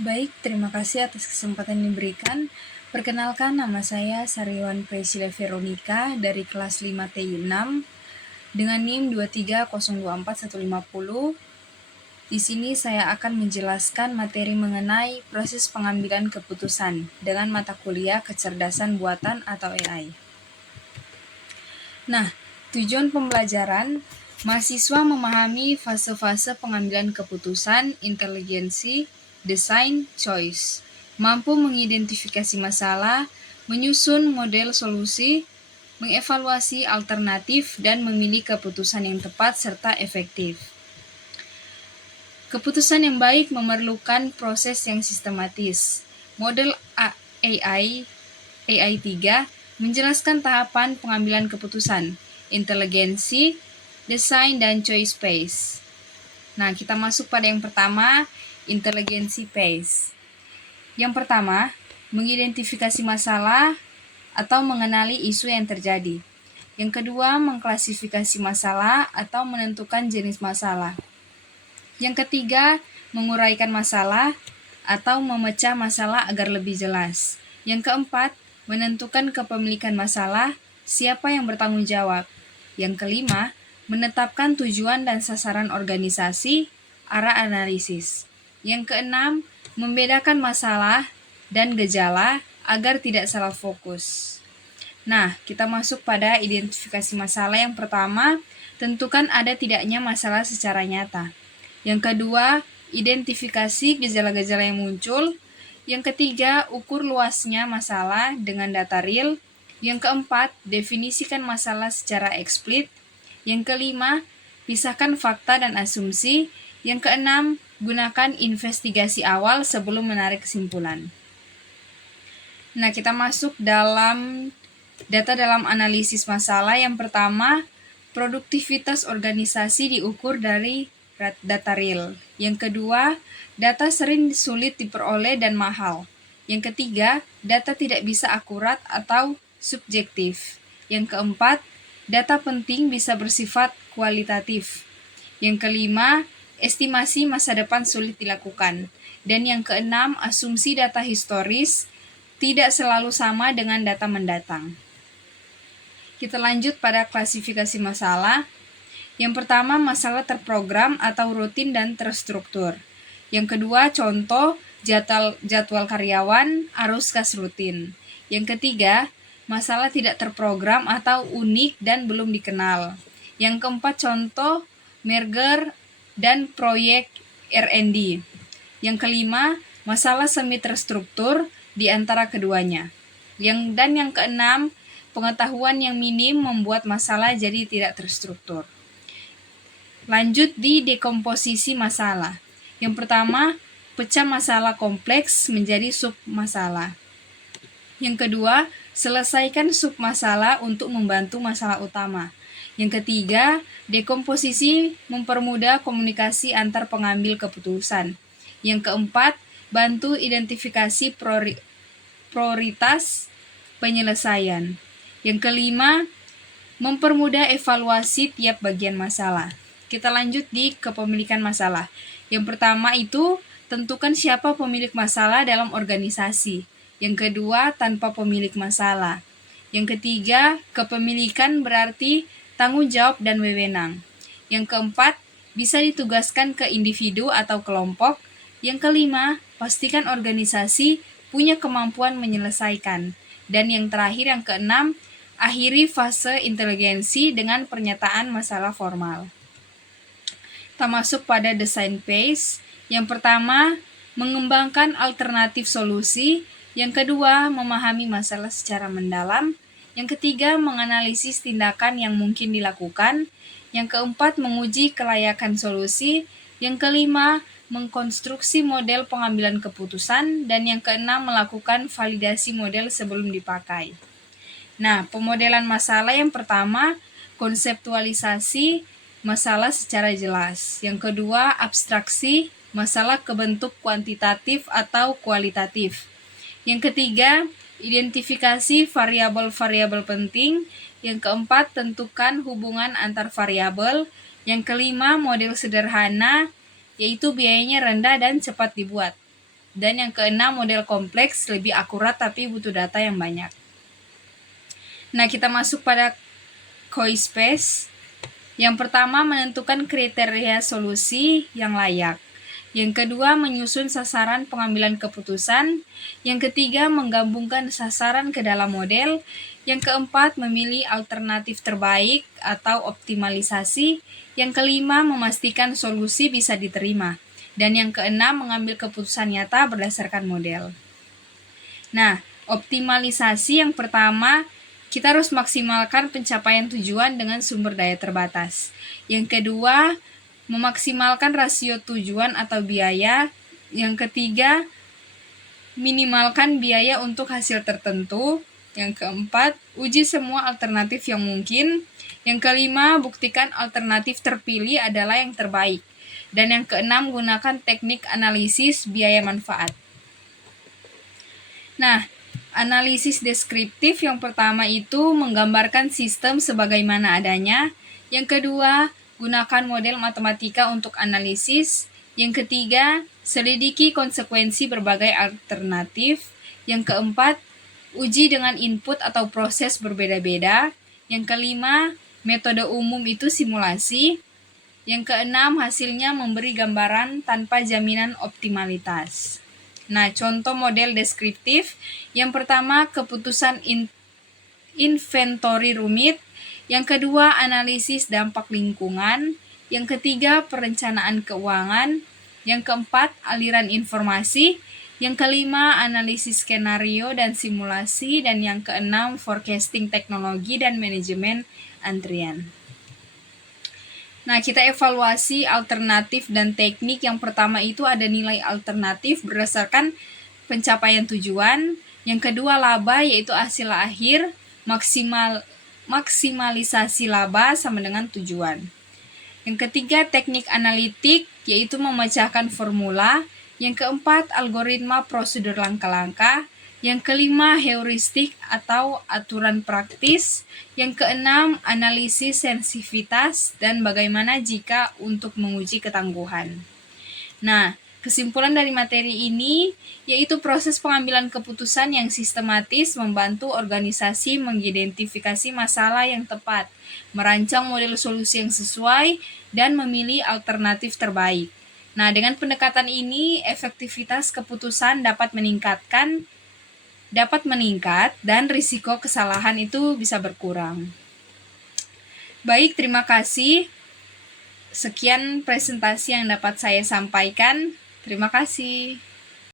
Baik, terima kasih atas kesempatan yang diberikan. Perkenalkan, nama saya Sariwan Priscilla Veronica dari kelas 5 TI 6 dengan NIM 2302450. Di sini saya akan menjelaskan materi mengenai proses pengambilan keputusan dengan mata kuliah kecerdasan buatan atau AI. Nah, tujuan pembelajaran mahasiswa memahami fase-fase pengambilan keputusan, inteligensi, desain, choice, mampu mengidentifikasi masalah, menyusun model solusi, mengevaluasi alternatif, dan memilih keputusan yang tepat serta efektif. Keputusan yang baik memerlukan proses yang sistematis. Model AI 3 menjelaskan tahapan pengambilan keputusan, inteligensi, desain, dan choice phase. Nah, kita masuk pada yang pertama, inteligensi phase. Yang pertama, mengidentifikasi masalah atau mengenali isu yang terjadi. Yang kedua, mengklasifikasi masalah atau menentukan jenis masalah. Yang ketiga, menguraikan masalah atau memecah masalah agar lebih jelas. Yang keempat, menentukan kepemilikan masalah, siapa yang bertanggung jawab. Yang kelima, menetapkan tujuan dan sasaran organisasi, arah analisis. Yang keenam, membedakan masalah dan gejala agar tidak salah fokus. Nah, kita masuk pada identifikasi masalah. Yang pertama, tentukan ada tidaknya masalah secara nyata. Yang kedua, identifikasi gejala-gejala yang muncul. Yang ketiga, ukur luasnya masalah dengan data real. Yang keempat, definisikan masalah secara eksplisit. Yang kelima, pisahkan fakta dan asumsi. Yang keenam, gunakan investigasi awal sebelum menarik kesimpulan. Nah, kita masuk dalam data dalam analisis masalah. Yang pertama, produktivitas organisasi diukur dari data real. Yang kedua, data sering sulit diperoleh dan mahal. Yang ketiga, data tidak bisa akurat atau subjektif. Yang keempat, data penting bisa bersifat kualitatif. Yang kelima, estimasi masa depan sulit dilakukan. Dan yang keenam, asumsi data historis tidak selalu sama dengan data mendatang. Kita lanjut pada klasifikasi masalah. Yang pertama, masalah terprogram atau rutin dan terstruktur. Yang kedua, contoh jadwal karyawan, arus kas rutin. Yang ketiga, masalah tidak terprogram atau unik dan belum dikenal. Yang keempat, contoh merger dan proyek R&D. Yang kelima, masalah semi terstruktur di antara keduanya. Yang keenam, pengetahuan yang minim membuat masalah jadi tidak terstruktur. Lanjut di dekomposisi masalah. Yang pertama, pecah masalah kompleks menjadi submasalah. Yang kedua, selesaikan submasalah untuk membantu masalah utama. Yang ketiga, dekomposisi mempermudah komunikasi antar pengambil keputusan. Yang keempat, bantu identifikasi prioritas penyelesaian. Yang kelima, mempermudah evaluasi tiap bagian masalah. Kita lanjut di kepemilikan masalah. Yang pertama itu, tentukan siapa pemilik masalah dalam organisasi. Yang kedua, tanpa pemilik masalah. Yang ketiga, kepemilikan berarti tanggung jawab dan wewenang. Yang keempat, bisa ditugaskan ke individu atau kelompok. Yang kelima, pastikan organisasi punya kemampuan menyelesaikan. Dan yang terakhir, yang keenam, akhiri fase inteligensi dengan pernyataan masalah formal. Kita masuk pada design phase. Yang pertama, mengembangkan alternatif solusi. Yang kedua, memahami masalah secara mendalam. Yang ketiga, menganalisis tindakan yang mungkin dilakukan. Yang keempat, menguji kelayakan solusi. Yang kelima, mengkonstruksi model pengambilan keputusan. Dan yang keenam, melakukan validasi model sebelum dipakai. Nah, pemodelan masalah yang pertama, konseptualisasi masalah secara jelas. Yang kedua, abstraksi masalah ke bentuk kuantitatif atau kualitatif. Yang ketiga, identifikasi variabel-variabel penting. Yang keempat, tentukan hubungan antar variabel. Yang kelima, model sederhana, yaitu biayanya rendah dan cepat dibuat. Dan yang keenam, model kompleks, lebih akurat tapi butuh data yang banyak. Nah, kita masuk pada Koispace. Yang pertama, menentukan kriteria solusi yang layak. Yang kedua, menyusun sasaran pengambilan keputusan. Yang ketiga, menggabungkan sasaran ke dalam model. Yang keempat, memilih alternatif terbaik atau optimalisasi. Yang kelima, memastikan solusi bisa diterima. Dan yang keenam, mengambil keputusan nyata berdasarkan model. Nah, optimalisasi yang pertama, kita harus maksimalkan pencapaian tujuan dengan sumber daya terbatas. Yang kedua, memaksimalkan rasio tujuan atau biaya. Yang ketiga, minimalkan biaya untuk hasil tertentu. Yang keempat, uji semua alternatif yang mungkin. Yang kelima, buktikan alternatif terpilih adalah yang terbaik. Dan yang keenam, gunakan teknik analisis biaya manfaat. Nah, analisis deskriptif yang pertama itu menggambarkan sistem sebagaimana adanya. Yang kedua, gunakan model matematika untuk analisis. Yang ketiga, selidiki konsekuensi berbagai alternatif. Yang keempat, uji dengan input atau proses berbeda-beda. Yang kelima, metode umum itu simulasi. Yang keenam, hasilnya memberi gambaran tanpa jaminan optimalitas. Nah, contoh model deskriptif. Yang pertama, keputusan inventory rumit. Yang kedua, analisis dampak lingkungan. Yang ketiga, perencanaan keuangan. Yang keempat, aliran informasi. Yang kelima, analisis skenario dan simulasi. Dan yang keenam, forecasting teknologi dan manajemen antrian. Nah, kita evaluasi alternatif dan teknik. Yang pertama itu ada nilai alternatif berdasarkan pencapaian tujuan. Yang kedua, laba, yaitu hasil akhir. Maksimalisasi laba sama dengan tujuan. Yang ketiga, teknik analitik, yaitu memecahkan formula. Yang keempat, algoritma prosedur langkah-langkah. Yang kelima, heuristik atau aturan praktis. Yang keenam, analisis sensitivitas dan bagaimana jika untuk menguji ketangguhan. Nah, kesimpulan dari materi ini yaitu proses pengambilan keputusan yang sistematis membantu organisasi mengidentifikasi masalah yang tepat, merancang model solusi yang sesuai, dan memilih alternatif terbaik. Nah, dengan pendekatan ini, efektivitas keputusan dapat meningkat dan risiko kesalahan itu bisa berkurang. Baik, terima kasih. Sekian presentasi yang dapat saya sampaikan. Terima kasih.